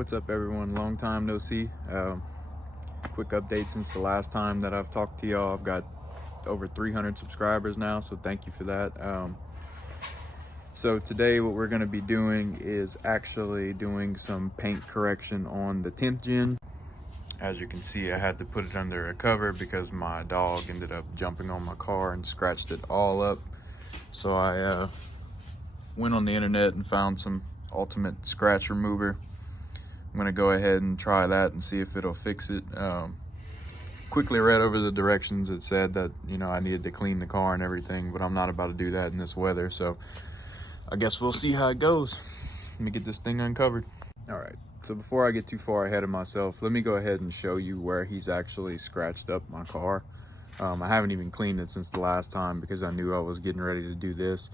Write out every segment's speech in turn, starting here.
What's up, everyone? Long time no see. Quick update since the last time that I've talked to y'all. I've got over 300 subscribers now, so thank you for that. So today what we're going to be doing is actually doing some paint correction on the 10th gen. As you can see, I had to put it under a cover because my dog ended up jumping on my car and scratched it all up. So I went on the internet and found some ultimate scratch remover. I'm gonna go ahead and try that and see if it'll fix it. Quickly read over the directions. It said that, you know, I needed to clean the car and everything, but I'm not about to do that in this weather. So I guess we'll see how it goes. Let me get this thing uncovered. All right, so before I get too far ahead of myself, let me go ahead and show you where he's actually scratched up my car. I haven't even cleaned it since the last time because I knew I was getting ready to do this.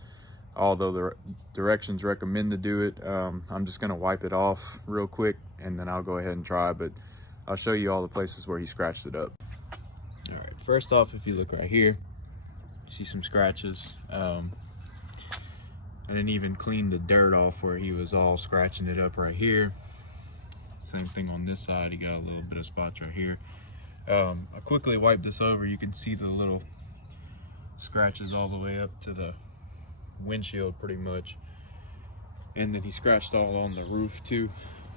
Although the directions recommend to do it, I'm just gonna wipe it off real quick and then I'll go ahead and try, but I'll show you all the places where he scratched it up. All right, first off, if you look right here, you see some scratches. I didn't even clean the dirt off where he was all scratching it up right here. Same thing on this side, he got a little bit of spots right here. I quickly wiped this over. You can see the little scratches all the way up to the windshield pretty much. And then he scratched all on the roof too,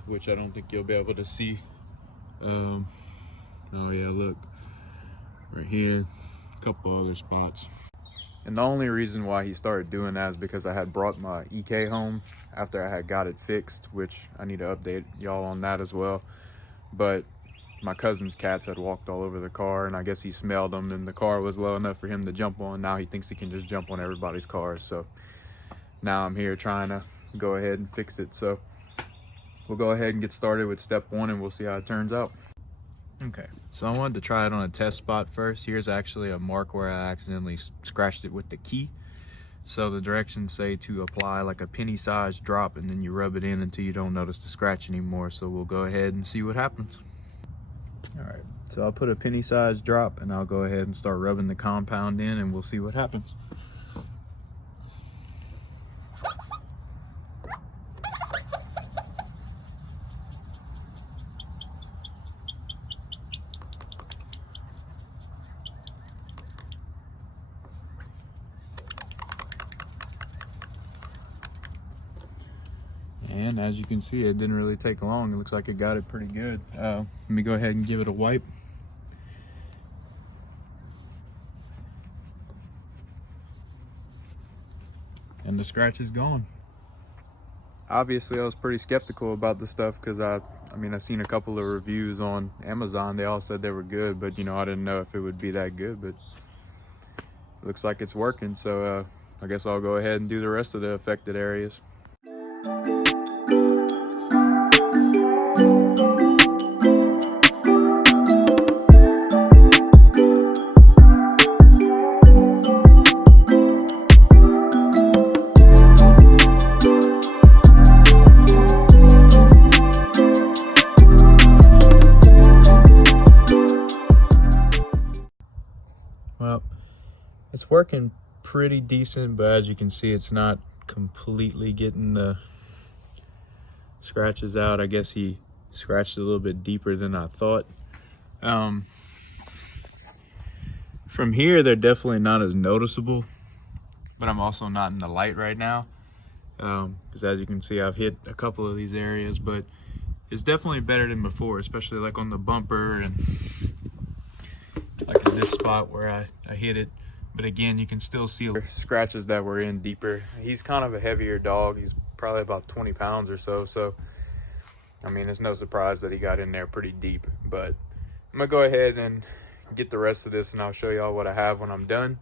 which I don't think you'll be able to see. Oh yeah, look, right here, a couple other spots. And the only reason why he started doing that is because I had brought my EK home after I had got it fixed, which I need to update y'all on that as well. But my cousin's cats had walked all over the car, and I guess he smelled them, and the car was low enough for him to jump on. Now he thinks he can just jump on everybody's cars. So now I'm here trying to go ahead and fix it. So we'll go ahead and get started with step one, and we'll see how it turns out. Okay, so I wanted to try it on a test spot first. Here's actually a mark where I accidentally scratched it with the key. So the directions say to apply like a penny-sized drop, and then you rub it in until you don't notice the scratch anymore. So we'll go ahead and see what happens. All right, so I'll put a penny-sized drop, and I'll go ahead and start rubbing the compound in, and we'll see what happens. And as you can see, it didn't really take long. It looks like it got it pretty good. Let me go ahead and give it a wipe. And the scratch is gone. Obviously, I was pretty skeptical about the stuff because I mean, I've seen a couple of reviews on Amazon. They all said they were good, but you know, I didn't know if it would be that good, but it looks like it's working. So I guess I'll go ahead and do the rest of the affected areas. Well, it's working pretty decent, but as you can see, it's not completely getting the scratches out. I guess he scratched a little bit deeper than I thought. From here, they're definitely not as noticeable, but I'm also not in the light right now. Because as you can see, I've hit a couple of these areas, but it's definitely better than before, especially like on the bumper and like in this spot where I hit it. But again, you can still see scratches that were in deeper. He's kind of a heavier dog. He's probably about 20 pounds or so. So, I mean, it's no surprise that he got in there pretty deep. But I'm gonna go ahead and get the rest of this, and I'll show y'all what I have when I'm done.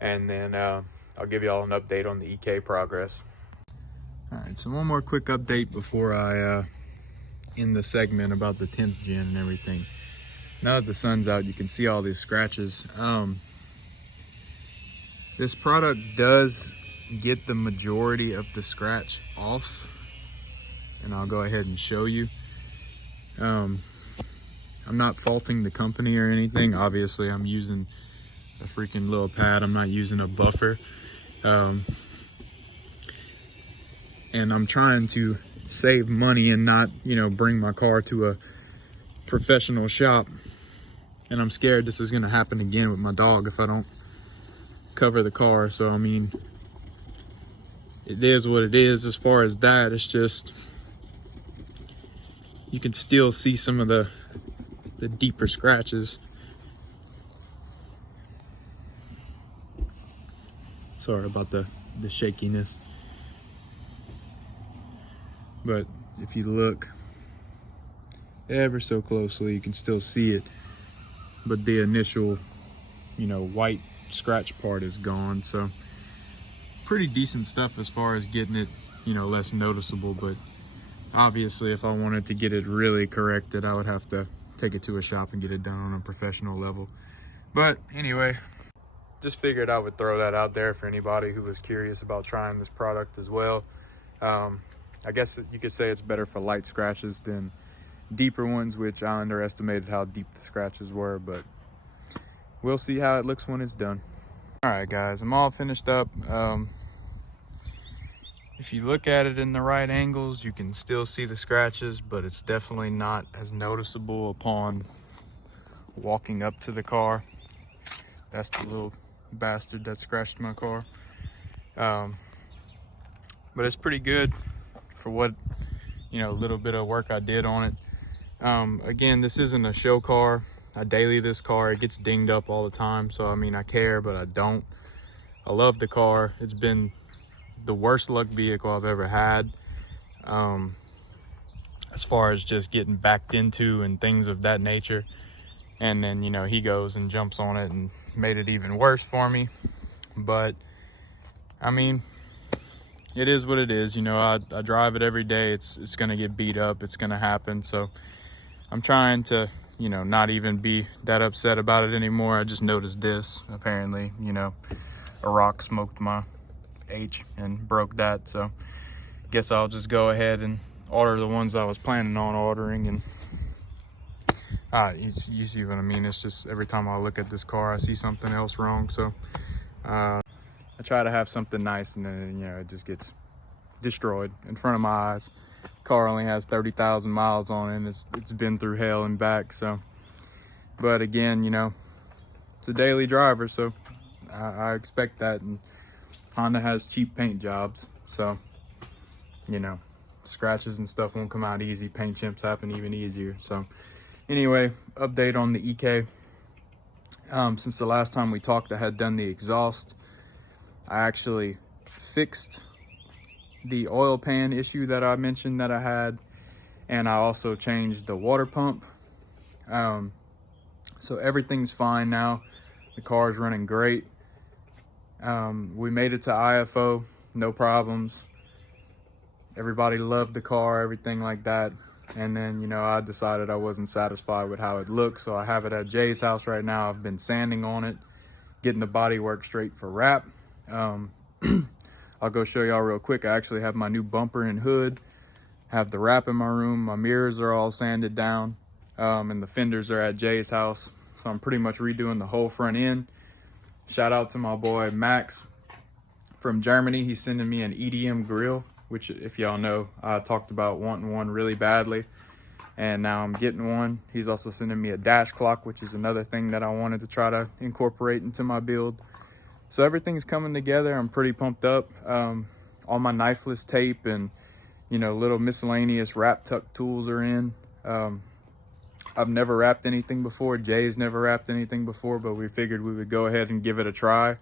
And then I'll give y'all an update on the EK progress. All right, so one more quick update before I end the segment about the 10th gen and everything. Now that the sun's out, you can see all these scratches. This product does get the majority of the scratch off, and I'll go ahead and show you. I'm not faulting the company or anything. Obviously, I'm using a freaking little pad. I'm not using a buffer. And I'm trying to save money and not, you know, bring my car to a professional shop. And I'm scared this is gonna happen again with my dog if I don't cover the car. So I mean, it is what it is as far as that. It's just, you can still see some of the deeper scratches. Sorry about the shakiness. But if you look ever so closely, you can still see it. But the initial, you know, white scratch part is gone. So pretty decent stuff as far as getting it, you know, less noticeable. But obviously if I wanted to get it really corrected, I would have to take it to a shop and get it done on a professional level. But anyway, just figured I would throw that out there for anybody who was curious about trying this product as well. I guess you could say it's better for light scratches than deeper ones, which I underestimated how deep the scratches were, but we'll see how it looks when it's done. All right, guys, I'm all finished up. If you look at it in the right angles, you can still see the scratches, but it's definitely not as noticeable upon walking up to the car. That's the little bastard that scratched my car. But it's pretty good for what, you know, little bit of work I did on it. Again, this isn't a show car. I daily this car. It gets dinged up all the time. So, I mean, I care, but I don't. I love the car. It's been the worst luck vehicle I've ever had. As far as just getting backed into and things of that nature. And then, you know, he goes and jumps on it and made it even worse for me. But, I mean, it is what it is. You know, I drive it every day. It's going to get beat up. It's going to happen. So I'm trying to, you know, not even be that upset about it anymore. I just noticed this. Apparently, you know, a rock smoked my H and broke that. So guess I'll just go ahead and order the ones I was planning on ordering. And you see what I mean? It's just every time I look at this car, I see something else wrong. So I try to have something nice, and then, you know, it just gets destroyed in front of my eyes. Car only has 30,000 miles on it, and it's been through hell and back. So, but again, you know, it's a daily driver, so I expect that. And Honda has cheap paint jobs, so, you know, scratches and stuff won't come out easy. Paint chips happen even easier. So anyway, update on the EK. Since the last time we talked, I had done the exhaust. I actually fixed the oil pan issue that I mentioned that I had, and I also changed the water pump. So everything's fine now. The car is running great. We made it to IFO, no problems. Everybody loved the car, everything like that. And then, you know, I decided I wasn't satisfied with how it looked, so I have it at Jay's house right now. I've been sanding on it, getting the bodywork straight for wrap. I'll go show y'all real quick. I actually have my new bumper and hood, have the wrap in my room. My mirrors are all sanded down, and the fenders are at Jay's house. So I'm pretty much redoing the whole front end. Shout out to my boy Max from Germany. He's sending me an EDM grill, which, if y'all know, I talked about wanting one really badly, and now I'm getting one. He's also sending me a dash clock, which is another thing that I wanted to try to incorporate into my build. So everything's coming together. I'm pretty pumped up. All my knifeless tape and, you know, little miscellaneous wrap tuck tools are in. I've never wrapped anything before. Jay's never wrapped anything before, but we figured we would go ahead and give it a try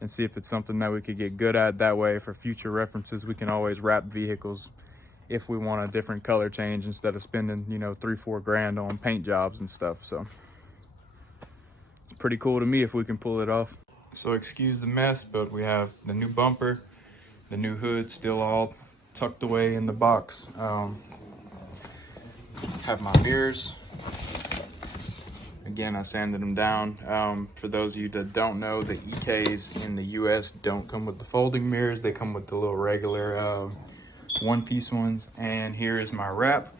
and see if it's something that we could get good at. That way, for future references, we can always wrap vehicles if we want a different color change instead of spending, you know, $3-4 grand on paint jobs and stuff. So it's pretty cool to me if we can pull it off. So excuse the mess, but we have the new bumper, the new hood still all tucked away in the box. Have my mirrors. Again, I sanded them down. For those of you that don't know, the EKs in the US don't come with the folding mirrors. They come with the little regular one-piece ones. And here is my wrap,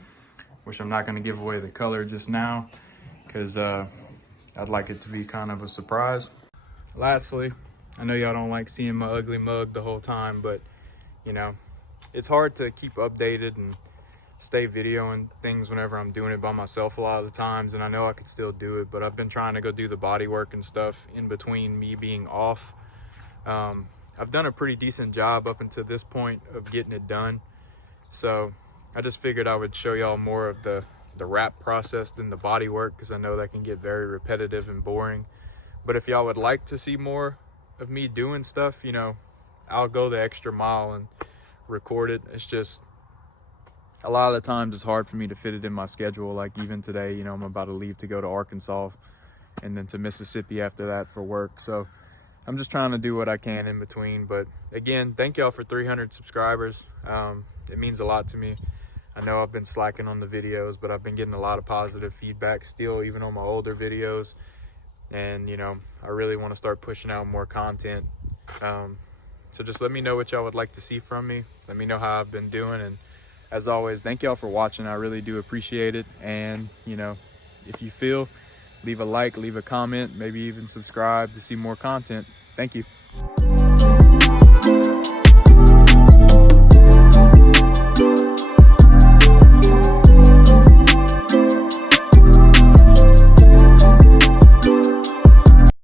which I'm not gonna give away the color just now because I'd like it to be kind of a surprise. Lastly, I know y'all don't like seeing my ugly mug the whole time, but, you know, it's hard to keep updated and stay videoing things whenever I'm doing it by myself a lot of the times, and I know I could still do it, but I've been trying to go do the body work and stuff in between me being off. I've done a pretty decent job up until this point of getting it done, so I just figured I would show y'all more of the wrap process than the body work, because I know that can get very repetitive and boring. But if y'all would like to see more of me doing stuff, you know, I'll go the extra mile and record it. It's just a lot of the times it's hard for me to fit it in my schedule. Like even today, you know, I'm about to leave to go to Arkansas and then to Mississippi after that for work. So I'm just trying to do what I can in between. But again, thank y'all for 300 subscribers. It means a lot to me. I know I've been slacking on the videos, but I've been getting a lot of positive feedback still, even on my older videos. And, you know, I really want to start pushing out more content. So just let me know what y'all would like to see from me. Let me know how I've been doing. And as always, thank y'all for watching. I really do appreciate it. And, you know, if you feel, leave a like, leave a comment, maybe even subscribe to see more content. Thank you.